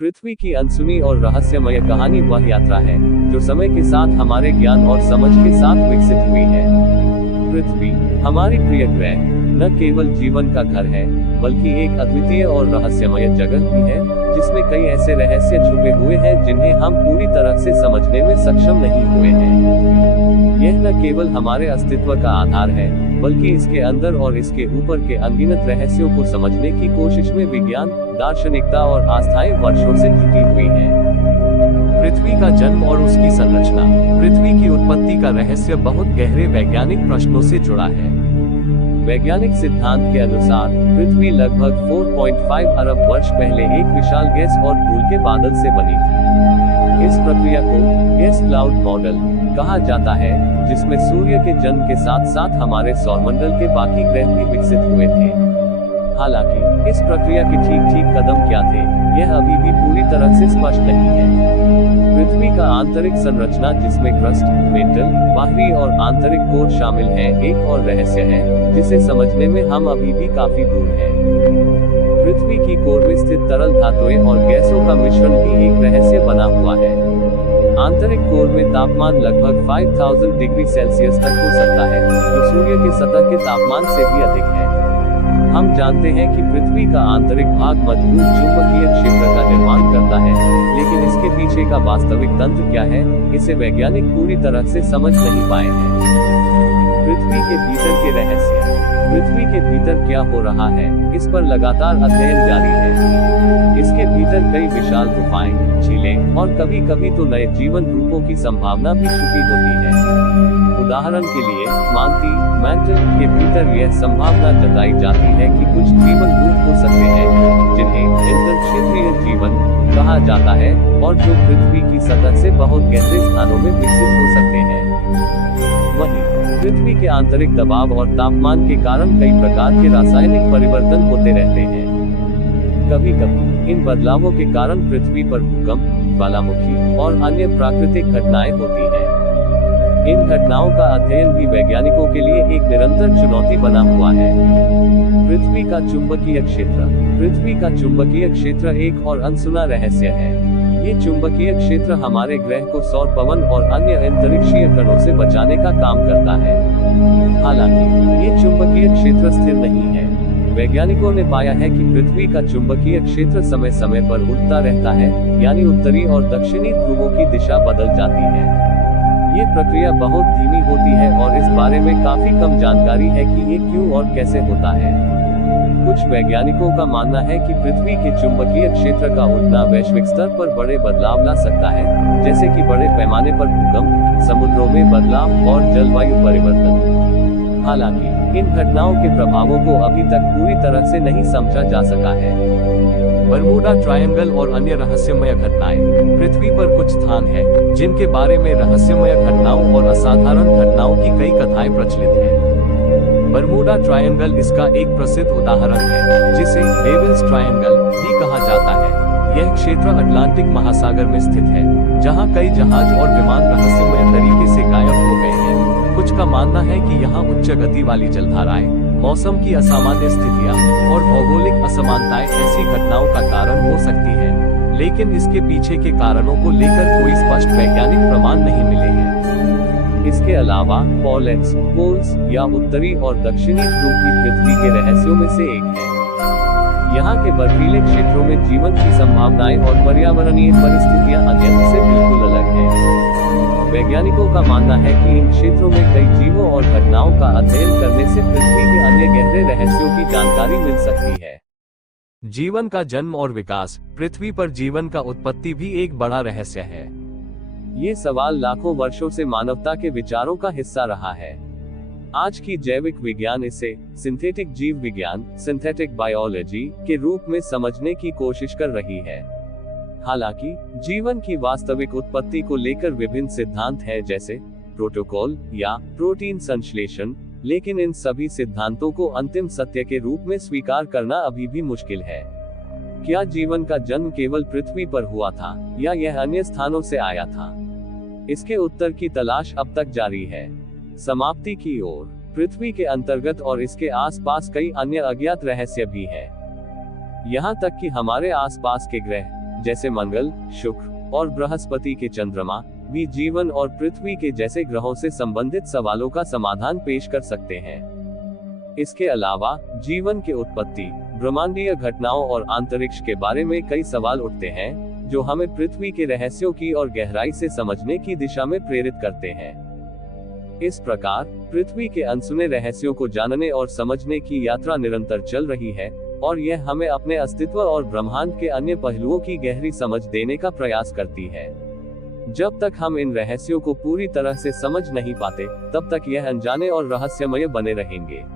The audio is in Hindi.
पृथ्वी की अनसुनी और रहस्यमय कहानी वह यात्रा है जो समय के साथ हमारे ज्ञान और समझ के साथ विकसित हुई है। पृथ्वी, हमारी प्रिय ग्रह, न केवल जीवन का घर है बल्कि एक अद्वितीय और रहस्यमय जगह भी है जिसमें कई ऐसे रहस्य छुपे हुए हैं जिन्हें हम पूरी तरह से समझने में सक्षम नहीं हुए हैं। यह न केवल हमारे अस्तित्व का आधार है बल्कि इसके अंदर और इसके ऊपर के अनगिनत रहस्यों को समझने की कोशिश में विज्ञान, दार्शनिकता और आस्थाएं वर्षों से जुटी हुई हैं। पृथ्वी का जन्म और उसकी संरचना। पृथ्वी की उत्पत्ति का रहस्य बहुत गहरे वैज्ञानिक प्रश्नों से जुड़ा है। वैज्ञानिक सिद्धांत के अनुसार पृथ्वी लगभग 4.5 अरब वर्ष पहले एक विशाल गैस और धूल के बादल से बनी थी। इस प्रक्रिया को गैस क्लाउड मॉडल कहा जाता है, जिसमें सूर्य के जन्म के साथ साथ हमारे सौरमंडल के बाकी ग्रह भी विकसित हुए थे। हालांकि इस प्रक्रिया के ठीक कदम क्या थे, यह अभी भी पूरी तरह से स्पष्ट नहीं है। पृथ्वी का आंतरिक संरचना, जिसमें क्रस्ट, मेंटल, बाहरी और आंतरिक कोर शामिल है, एक और रहस्य है जिसे समझने में हम अभी भी काफी दूर हैं। पृथ्वी की कोर में स्थित तरल धातुएं और गैसों का मिश्रण भी एक रहस्य बना हुआ है। आंतरिक कोर में तापमान लगभग 5000 डिग्री सेल्सियस तक हो सकता है, जो सूर्य की सतह के तापमान से भी अधिक है। हम जानते हैं कि पृथ्वी का आंतरिक भाग मजबूत चुंबकीय क्षेत्र का निर्माण करता है, लेकिन इसके पीछे का वास्तविक तंत्र क्या है, इसे वैज्ञानिक पूरी तरह से समझ नहीं पाए हैं। पृथ्वी के भीतर के रहस्य। पृथ्वी के भीतर क्या हो रहा है, इस पर लगातार अध्ययन जारी है। इसके भीतर कई विशाल गुफाएं, झीलें और कभी-कभी तो नए जीवन रूपों की संभावना भी छुपी होती है। उदाहरण के लिए, मैंटल के भीतर यह संभावना जताई जाती है कि कुछ जीवन रूप हो सकते हैं जिन्हें अंतरिक्षीय जीवन कहा जाता है और जो पृथ्वी की सतह से बहुत गहरे स्थानों में विकसित हो सकते हैं। वहीं पृथ्वी के आंतरिक दबाव और तापमान के कारण कई प्रकार के रासायनिक परिवर्तन होते रहते हैं। कभी-कभी इन बदलावों के कारण पृथ्वी पर भूकंप, ज्वालामुखी और अन्य प्राकृतिक घटनाएं होती हैं। इन घटनाओं का अध्ययन भी वैज्ञानिकों के लिए एक निरंतर चुनौती बना हुआ है। पृथ्वी का चुंबकीय क्षेत्र। पृथ्वी का चुंबकीय क्षेत्र एक और अनसुना रहस्य है। ये चुंबकीय क्षेत्र हमारे ग्रह को सौर पवन और अन्य अंतरिक्षीय कणों से बचाने का काम करता है। हालांकि ये चुंबकीय क्षेत्र स्थिर नहीं है। वैज्ञानिकों ने पाया है कि पृथ्वी का चुंबकीय क्षेत्र समय समय पर उल्टा रहता है, यानी उत्तरी और दक्षिणी ध्रुवों की दिशा बदल जाती है। ये प्रक्रिया बहुत धीमी होती है और इस बारे में काफी कम जानकारी है कि ये क्यों और कैसे होता है। कुछ वैज्ञानिकों का मानना है कि पृथ्वी के चुंबकीय क्षेत्र का उड़ना वैश्विक स्तर पर बड़े बदलाव ला सकता है, जैसे कि बड़े पैमाने पर भूकंप, समुद्रों में बदलाव और जलवायु परिवर्तन। हालांकि इन घटनाओं के प्रभावों को अभी तक पूरी तरह से नहीं समझा जा सका है। बरमूडा ट्रायंगल और अन्य रहस्यमय घटनाएं। पृथ्वी पर कुछ स्थान हैं जिनके बारे में रहस्यमय घटनाओं और असाधारण घटनाओं की कई कथाएं प्रचलित हैं। बरमूडा ट्रायंगल इसका एक प्रसिद्ध उदाहरण है, जिसे डेविल्स ट्रायंगल भी कहा जाता है। यह क्षेत्र अटलांटिक महासागर में स्थित है, जहां कई जहाज और विमान रहस्यमय तरीके से गायब हो गए हैं। कुछ का मानना है कि यहाँ उच्च गति वाली जलधाराएं, मौसम की असामान्य स्थितियां और भौगोलिक असमानताएं ऐसी घटनाओं का कारण हो सकती है, लेकिन इसके पीछे के कारणों को लेकर कोई स्पष्ट वैज्ञानिक प्रमाण नहीं मिले हैं। इसके अलावा पोल्स या उत्तरी और दक्षिणी ध्रुव भी पृथ्वी के रहस्यों में से एक है। यहाँ के बर्फीले क्षेत्रों में जीवन की संभावनाएं और पर्यावरणीय परिस्थितियां अन्यत्र से बिल्कुल अलग हैं। वैज्ञानिकों का मानना है कि इन क्षेत्रों में कई जीवों और घटनाओं का अध्ययन करने से पृथ्वी के अन्य गहरे रहस्यों की जानकारी मिल सकती है। जीवन का जन्म और विकास। पृथ्वी पर जीवन का उत्पत्ति भी एक बड़ा रहस्य है। ये सवाल लाखों वर्षों से मानवता के विचारों का हिस्सा रहा है। आज की जैविक विज्ञान इसे सिंथेटिक जीव विज्ञान, सिंथेटिक बायोलॉजी के रूप में समझने की कोशिश कर रही है। हालांकि जीवन की वास्तविक उत्पत्ति को लेकर विभिन्न सिद्धांत हैं, जैसे प्रोटोकॉल या प्रोटीन संश्लेषण, लेकिन इन सभी सिद्धांतों को अंतिम सत्य के रूप में स्वीकार करना अभी भी मुश्किल है। क्या जीवन का जन्म केवल पृथ्वी पर हुआ था, या यह अन्य स्थानों से आया था? इसके उत्तर की तलाश अब तक जारी है। समाप्ति की ओर। पृथ्वी के अंतर्गत और इसके आसपास कई अन्य अज्ञात रहस्य भी हैं। यहाँ तक कि हमारे आसपास के ग्रह, जैसे मंगल, शुक्र और बृहस्पति के चंद्रमा, भी जीवन और पृथ्वी के जैसे ग्रहों से संबंधित सवालों का समाधान पेश कर सकते हैं। इसके अलावा जीवन के उत्पत्ति, ब्रह्मांडीय घटनाओं और अंतरिक्ष के बारे में कई सवाल उठते हैं, जो हमें पृथ्वी के रहस्यों की और गहराई से समझने की दिशा में प्रेरित करते हैं। इस प्रकार पृथ्वी के अनसुने रहस्यों को जानने और समझने की यात्रा निरंतर चल रही है, और यह हमें अपने अस्तित्व और ब्रह्मांड के अन्य पहलुओं की गहरी समझ देने का प्रयास करती है। जब तक हम इन रहस्यों को पूरी तरह से समझ नहीं पाते, तब तक यह अनजाने और रहस्यमय बने रहेंगे।